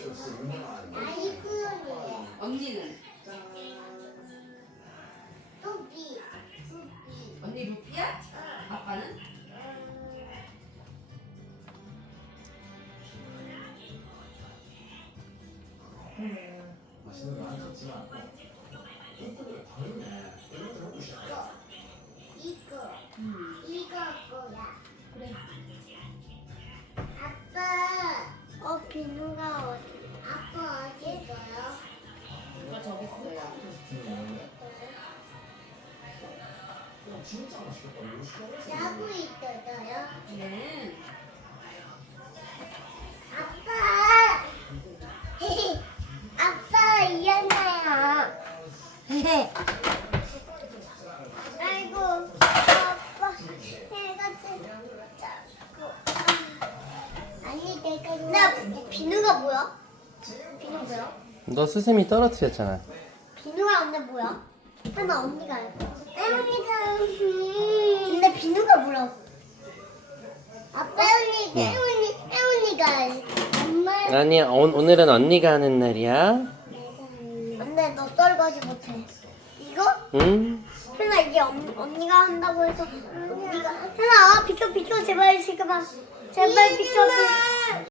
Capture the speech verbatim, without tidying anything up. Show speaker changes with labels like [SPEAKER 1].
[SPEAKER 1] 아이쿠론이래.
[SPEAKER 2] 언니는?
[SPEAKER 1] 루비. 루비.
[SPEAKER 2] 언니 루피야? 아빠는?
[SPEAKER 3] 맛있는 거 많이 샀지만 이쁘게 다르네. 이런 거 먹고 싶어.
[SPEAKER 1] 이거.
[SPEAKER 2] 음.
[SPEAKER 1] 이거 거야.
[SPEAKER 2] 그래.
[SPEAKER 1] 아빠. 어, 비누가 어디? 아빠 어디 있어요?
[SPEAKER 2] 누가 저기 있어요.
[SPEAKER 3] 음. 그럼 진짜 맛있겠다. 이거 시원해서
[SPEAKER 1] 자고 있어요.
[SPEAKER 2] 네.
[SPEAKER 1] 아빠. 아빠 일어나요. 아이고, 아빠 해가 자꾸. 아니 내가 나 비누가 뭐야? 비누 뭐야?
[SPEAKER 4] 너 스승이 떨어뜨렸잖아.
[SPEAKER 1] 비누가 언니 뭐야? 하나 언니가 알고. 애언니가. 근데 비누가 뭐라고? 아빠 애언니, 애언니, 애언니가 엄마.
[SPEAKER 4] 아니 오, 오늘은 언니가 하는 날이야.
[SPEAKER 1] 근데 너 떨거지 못해. 이거?
[SPEAKER 4] 응?
[SPEAKER 1] 현아 이게 언, 언니가 한다고 해서 언니가 현아 비켜 비켜 제발 지금 제발 비켜.